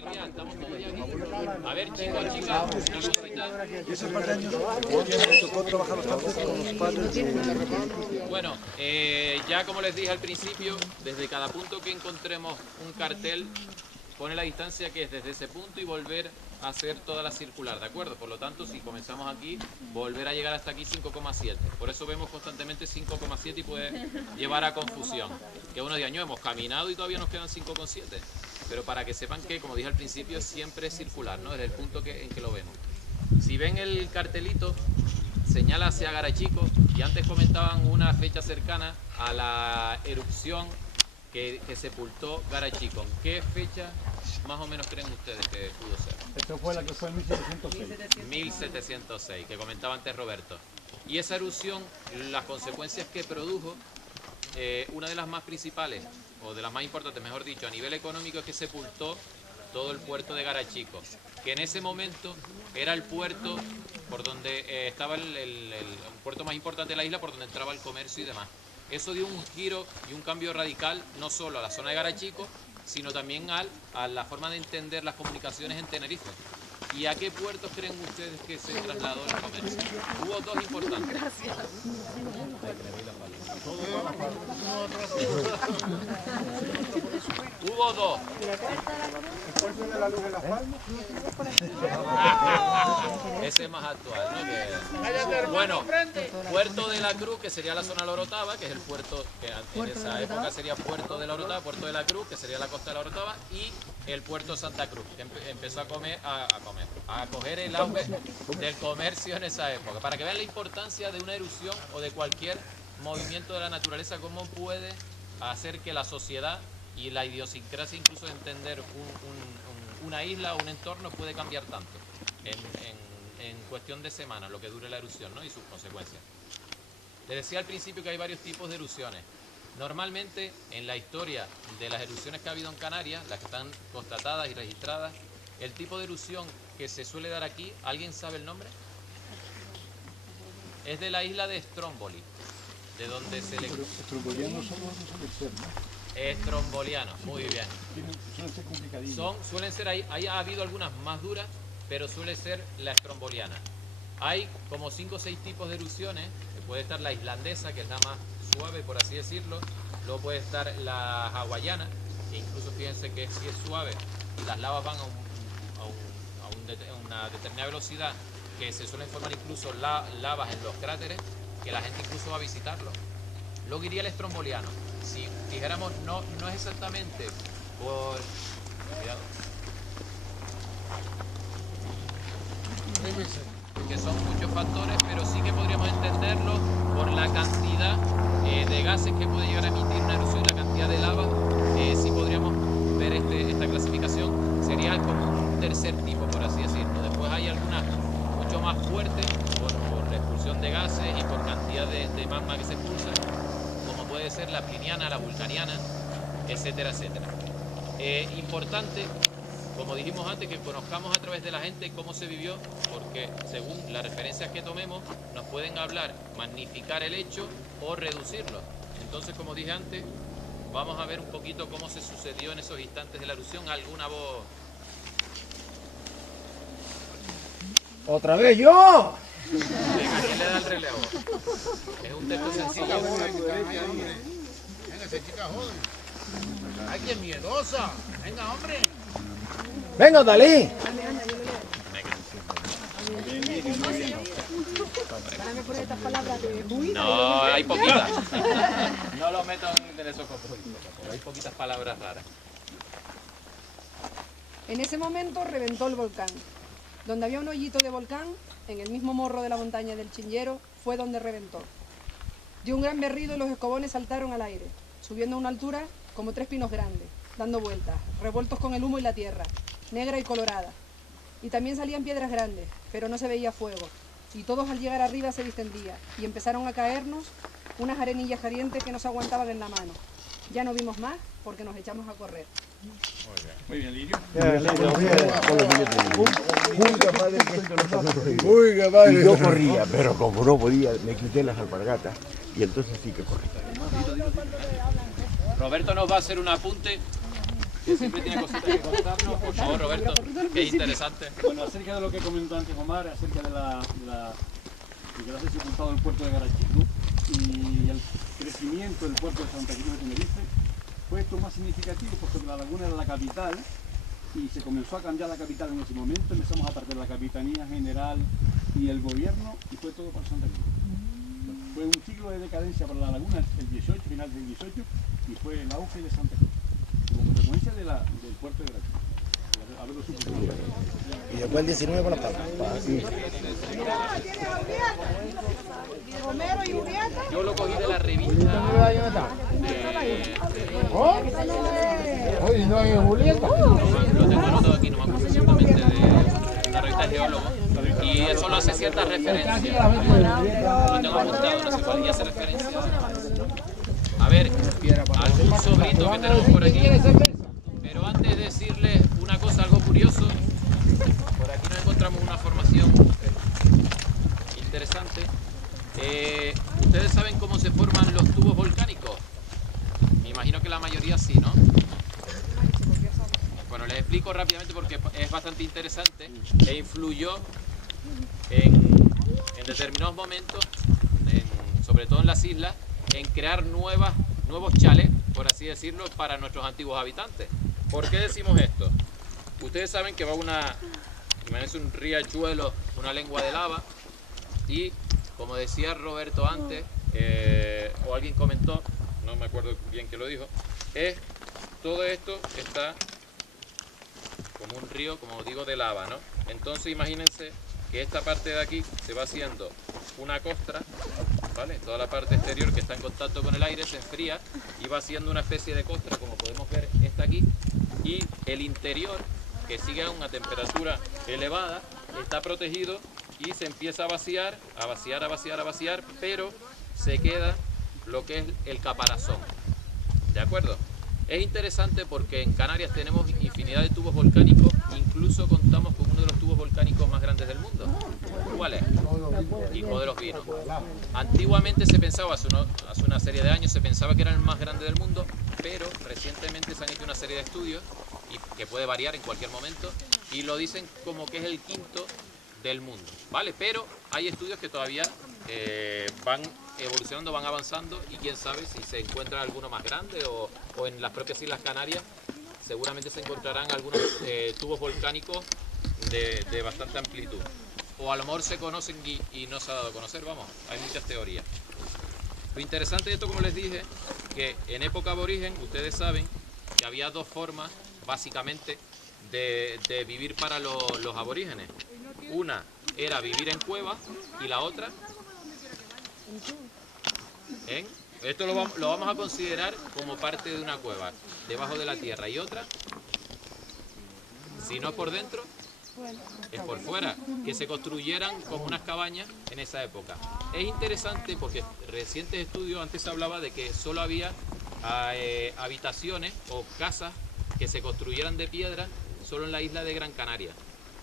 Silvia, estamos todos ya aquí. A ver, chicos, chicas, bueno, ya como les dije al principio, desde cada punto que encontremos un cartel, pone la distancia que es desde ese punto y volver a hacer toda la circular, ¿de acuerdo? Por lo tanto, si comenzamos aquí, volver a llegar hasta aquí 5,7. Por eso vemos constantemente 5,7 y puede llevar a confusión. Que unos días hemos caminado y todavía nos quedan 5,7. Pero para que sepan que, como dije al principio, siempre es circular, ¿no? Desde el punto en que lo vemos. Si ven el cartelito, señala hacia Garachico, y antes comentaban una fecha cercana a la erupción que sepultó Garachico. ¿Qué fecha más o menos creen ustedes que pudo ser? Esto fue la que fue en 1706. 1706, que comentaba antes Roberto. Y esa erupción, las consecuencias que produjo, una de las más principales, o de las más importantes, mejor dicho, a nivel económico, es que sepultó todo el puerto de Garachico, que en ese momento era el puerto por donde estaba el puerto más importante de la isla, por donde entraba el comercio y demás. Eso dio un giro y un cambio radical, no solo a la zona de Garachico, sino también a la forma de entender las comunicaciones en Tenerife. ¿Y a qué puertos creen ustedes que se trasladó el comercio? Hubo dos importantes. Gracias. Hubo dos. ¿El puerto de la Luz de Las Palmas? Ese es más actual, ¿no? Bueno, Puerto de la Cruz, que sería la zona de la Orotava, que es el puerto que en esa época sería Puerto de la Orotava, Puerto de la Cruz, que sería la costa de la Orotava, y el puerto Santa Cruz, que empezó a coger el auge del comercio en esa época. Para que vean la importancia de una erupción o de cualquier movimiento de la naturaleza, cómo puede hacer que la sociedad y la idiosincrasia, incluso de entender una isla o un entorno, puede cambiar tanto en cuestión de semanas, lo que dure la erupción, ¿no? Y sus consecuencias. Les decía al principio que hay varios tipos de erupciones. Normalmente, en la historia de las erupciones que ha habido en Canarias, las que están constatadas y registradas, el tipo de erupción que se suele dar aquí, ¿alguien sabe el nombre? Es de la isla de Stromboli, de donde se le... Estrombolianos son los suelen ser, ¿no? Estrombolianos, muy bien. Suelen ser complicadillos. Suelen ser, ahí ha habido algunas más duras, pero suele ser la estromboliana. Hay como 5 o 6 tipos de erupciones, que puede estar la islandesa, que es la más suave, por así decirlo. Luego puede estar la hawaiana, que incluso fíjense que sí es suave, y las lavas van a una determinada velocidad, que se suelen formar incluso lavas en los cráteres, que la gente incluso va a visitarlo. Luego iría el estromboliano. Si dijéramos, no es exactamente por... Cuidado. Que son muchos factores, pero sí que podríamos entenderlo por la cantidad de gases que puede llegar a emitir una erupción, la cantidad de lava. Sí podríamos ver esta clasificación, sería como un tercer tipo, por así decirlo. Después hay algunas mucho más fuertes por la expulsión de gases y por cantidad de magma que se expulsa, como puede ser la pliniana, la vulcaniana, etcétera, etcétera. Importante, como dijimos antes, que conozcamos a través de la gente cómo se vivió, porque según las referencias que tomemos, nos pueden hablar, magnificar el hecho o reducirlo. Entonces, como dije antes, vamos a ver un poquito cómo se sucedió en esos instantes de la erupción. ¿Alguna voz? ¡Otra vez yo! Venga, ¿quién le da el relevo? Es un texto sencillo. Venga, esa chica joven. ¡Ay, qué miedosa! ¡Venga, hombre! ¡Venga, Dalí! No, hay poquitas. No lo meto en esos compromisos, pero hay poquitas palabras raras. En ese momento reventó el volcán. Donde había un hoyito de volcán, en el mismo morro de la montaña del Chinllero, fue donde reventó. Dio un gran berrido y los escobones saltaron al aire, subiendo a una altura como 3 pinos grandes, dando vueltas, revueltos con el humo y la tierra, negra y colorada. Y también salían piedras grandes, pero no se veía fuego. Y todos al llegar arriba se distendía, y empezaron a caernos unas arenillas calientes que nos aguantaban en la mano. Ya no vimos más porque nos echamos a correr. Muy bien, Lirio. Muy capaz. Y yo corría, pero como no podía, me quité las alpargatas y entonces sí que corrí. Roberto nos va a hacer un apunte que siempre tiene cositas que contarnos. Por favor, Roberto, que es interesante. Bueno, acerca de lo que comentó antes Omar, acerca de que ha sepultado el puerto de Garachico y el crecimiento del puerto de Santa Cruz de Tenerife, fue esto más significativo porque la laguna era la capital y se comenzó a cambiar la capital en ese momento, empezamos a perder la capitanía general y el gobierno y fue todo para Santa Cruz. Fue un ciclo de decadencia para la laguna, el 18, final del 18, y fue el auge de Santa Cruz, como consecuencia del puerto de Garachico. Y después el 19 para las Palmas. Yo lo cogí de la revista. Hoy no hay Julieta. Lo tengo anotado aquí, no me acuerdo exactamente de la revista Geólogo. Y eso lo hace ciertas referencias. Lo tengo apuntado, no sé cuál ya hace referencia. A ver, algún sobrito que tenemos por aquí. Pero antes de decirles una cosa, algo curioso, por aquí nos encontramos una formación interesante. ¿Ustedes saben cómo se forman los tubos volcánicos? Me imagino que la mayoría sí, ¿no? Bueno, les explico rápidamente porque es bastante interesante e influyó en determinados momentos, sobre todo en las islas, en crear nuevos chalets, por así decirlo, para nuestros antiguos habitantes. ¿Por qué decimos esto? Ustedes saben que va imagínense un riachuelo, una lengua de lava, y como decía Roberto antes, o alguien comentó, no me acuerdo bien que lo dijo, todo esto está como un río, como digo, de lava, ¿no? Entonces imagínense que esta parte de aquí se va haciendo una costra, ¿vale? Toda la parte exterior que está en contacto con el aire se enfría y va haciendo una especie de costra, como podemos ver esta aquí, y el interior, que sigue a una temperatura elevada, está protegido y se empieza a vaciar, pero se queda lo que es el caparazón, ¿de acuerdo? Es interesante porque en Canarias tenemos infinidad de tubos volcánicos, incluso contamos con uno de los tubos volcánicos más grandes del mundo. ¿Cuál es? Hijo de los Vinos. Antiguamente se pensaba, hace una serie de años, se pensaba que era el más grande del mundo, pero recientemente se han hecho una serie de estudios, y que puede variar en cualquier momento, y lo dicen como que es el quinto del mundo, ¿vale? Pero hay estudios que todavía van evolucionando, van avanzando, y quién sabe si se encuentra alguno más grande o en las propias Islas Canarias seguramente se encontrarán algunos tubos volcánicos de bastante amplitud. O a lo mejor se conocen y no se ha dado a conocer, vamos, hay muchas teorías. Lo interesante de esto, como les dije, que en época aborigen, ustedes saben que había dos formas, básicamente, de vivir para los aborígenes. Una era vivir en cuevas y la otra esto lo vamos a considerar como parte de una cueva, debajo de la tierra, y otra, si no es por dentro, es por fuera, que se construyeran como unas cabañas en esa época. Es interesante porque recientes estudios, antes se hablaba de que solo había habitaciones o casas que se construyeran de piedra solo en la isla de Gran Canaria,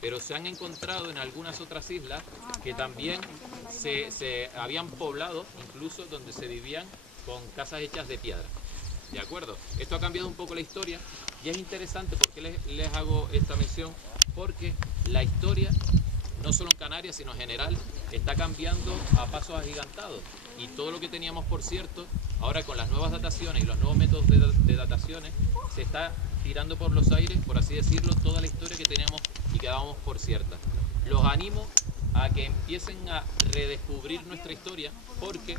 pero se han encontrado en algunas otras islas que también se habían poblado, incluso donde se vivían con casas hechas de piedra. ¿De acuerdo? Esto ha cambiado un poco la historia y es interesante porque les hago esta mención, porque la historia, no solo en Canarias, sino en general, está cambiando a pasos agigantados. Y todo lo que teníamos por cierto, ahora con las nuevas dataciones y los nuevos métodos de dataciones, se está tirando por los aires, por así decirlo, toda la historia que teníamos y que dábamos por cierta. Los animo a que empiecen a redescubrir nuestra historia, porque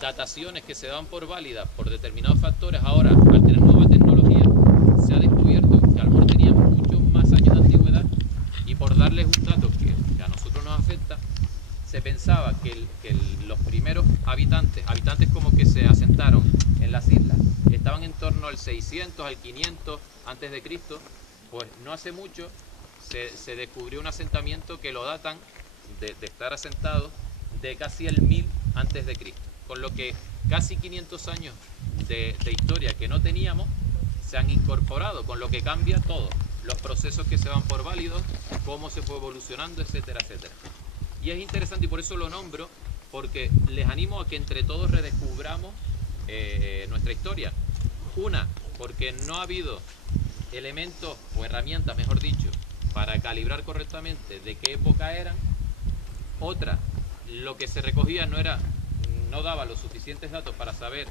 dataciones que se daban por válidas por determinados factores, ahora al tener nueva tecnología se ha descubierto que a lo mejor teníamos muchos más años de antigüedad. Y por darles un dato que a nosotros nos afecta, se pensaba que los primeros habitantes como que se asentaron en las islas, estaban en torno al 600, al 500 antes de Cristo. Pues no hace mucho se descubrió un asentamiento que lo datan de estar asentados de casi el 1000 antes de Cristo, con lo que casi 500 años de historia que no teníamos se han incorporado, con lo que cambia todo, los procesos que se dan por válidos, cómo se fue evolucionando, etcétera, etcétera. Y es interesante, y por eso lo nombro, porque les animo a que entre todos redescubramos nuestra historia. Una, porque no ha habido elementos o herramientas, mejor dicho, para calibrar correctamente de qué época eran. Otra, lo que se recogía no daba los suficientes datos para saber,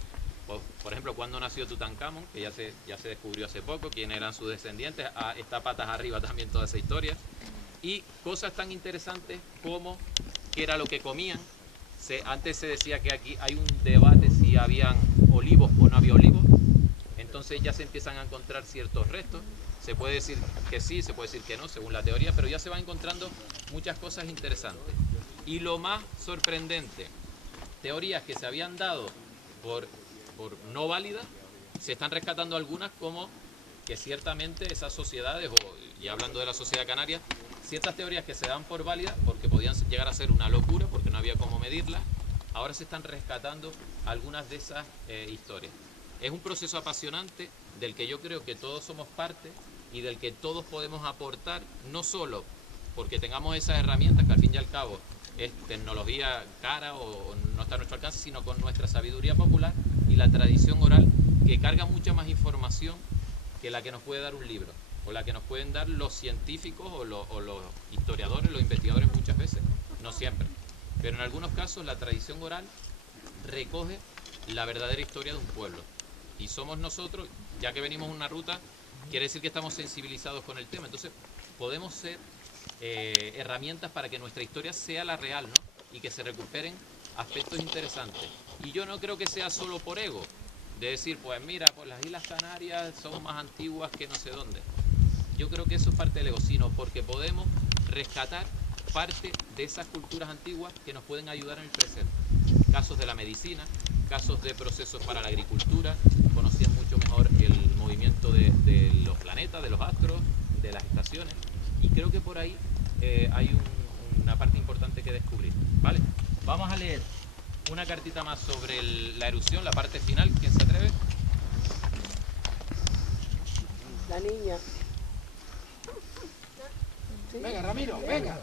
por ejemplo, cuándo nació Tutankamón, que ya se descubrió hace poco, quiénes eran sus descendientes. Está patas arriba también toda esa historia. Y cosas tan interesantes como qué era lo que comían. Antes se decía que aquí hay un debate si habían olivos o no había olivos. Entonces ya se empiezan a encontrar ciertos restos. Se puede decir que sí, se puede decir que no, según la teoría, pero ya se van encontrando muchas cosas interesantes. Y lo más sorprendente, teorías que se habían dado por no válidas, se están rescatando algunas, como que ciertamente esas sociedades, y hablando de la sociedad canaria, ciertas teorías que se dan por válidas porque podían llegar a ser una locura, porque no había cómo medirlas, ahora se están rescatando algunas de esas historias. Es un proceso apasionante del que yo creo que todos somos parte y del que todos podemos aportar, no solo porque tengamos esas herramientas, que al fin y al cabo es tecnología cara o no está a nuestro alcance, sino con nuestra sabiduría popular y la tradición oral, que carga mucha más información que la que nos puede dar un libro, o la que nos pueden dar los científicos o los historiadores, los investigadores muchas veces, no siempre. Pero en algunos casos la tradición oral recoge la verdadera historia de un pueblo. Y somos nosotros, ya que venimos en una ruta, quiere decir que estamos sensibilizados con el tema. Entonces podemos ser herramientas para que nuestra historia sea la real, ¿no? Y que se recuperen aspectos interesantes. Y yo no creo que sea solo por ego, de decir, pues mira, pues las Islas Canarias son más antiguas que no sé dónde. Yo creo que eso es parte del ego, sino porque podemos rescatar parte de esas culturas antiguas que nos pueden ayudar en el presente. Casos de la medicina, casos de procesos para la agricultura, conocían mucho mejor el movimiento de los planetas, de los astros, de las estaciones, y creo que por ahí hay una parte importante que descubrir, ¿vale? Vamos a leer una cartita más sobre la erupción, la parte final. ¿Quién se atreve? La niña. ¿Sí? Venga, Ramiro, venga.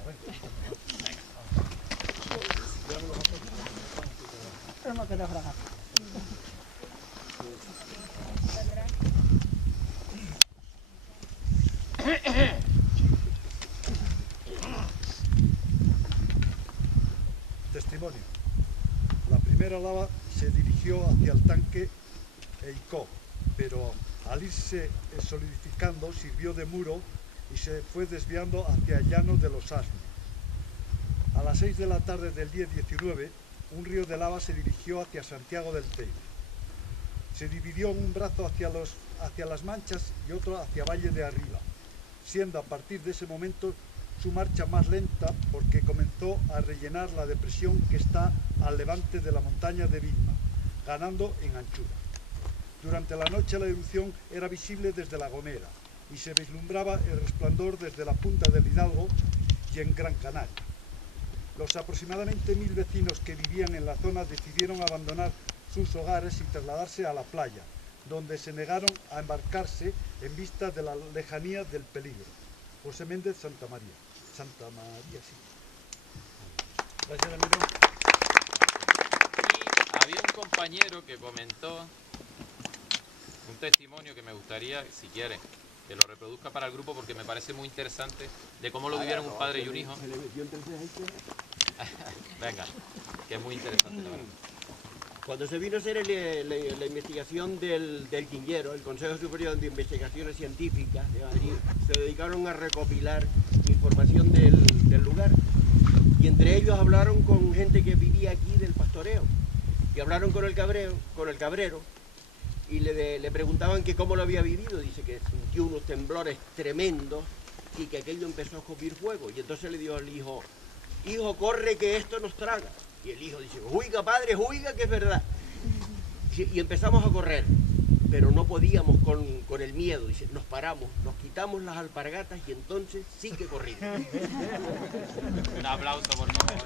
Testimonio. La primera lava se dirigió hacia el tanque Eicó, pero al irse solidificando sirvió de muro y se fue desviando hacia el llano de los Asnos. A las 6 de la tarde del día 19, un río de lava se dirigió hacia Santiago del Teide. Se dividió en un brazo hacia las Manchas y otro hacia Valle de Arriba, siendo a partir de ese momento su marcha más lenta porque comenzó a rellenar la depresión que está al levante de la montaña de Vilma, ganando en anchura. Durante la noche la erupción era visible desde La Gomera y se vislumbraba el resplandor desde la punta del Hidalgo y en Gran Canaria. Los aproximadamente 1000 vecinos que vivían en la zona decidieron abandonar sus hogares y trasladarse a la playa, donde se negaron a embarcarse en vista de la lejanía del peligro. José Méndez, Santa María. Santa María, sí. Gracias, Ramiro. Y había un compañero que comentó un testimonio que me gustaría, si quiere, que lo reproduzca para el grupo, porque me parece muy interesante, de cómo lo vivieron un padre y un hijo. Venga, que es muy interesante, la verdad. Cuando se vino a hacer la investigación del Quinllero, el Consejo Superior de Investigaciones Científicas de Madrid, se dedicaron a recopilar información del lugar. Y entre ellos hablaron con gente que vivía aquí del pastoreo. Y hablaron con el cabrero, y le preguntaban que cómo lo había vivido. Dice que sintió unos temblores tremendos y que aquello empezó a escupir fuego. Y entonces le dijo al hijo, hijo, corre que esto nos traga. Y el hijo dice, oiga padre, oiga que es verdad. Y empezamos a correr, pero no podíamos con el miedo. Dice, nos paramos, nos quitamos las alpargatas y entonces sí que corrimos. Un aplauso, por favor.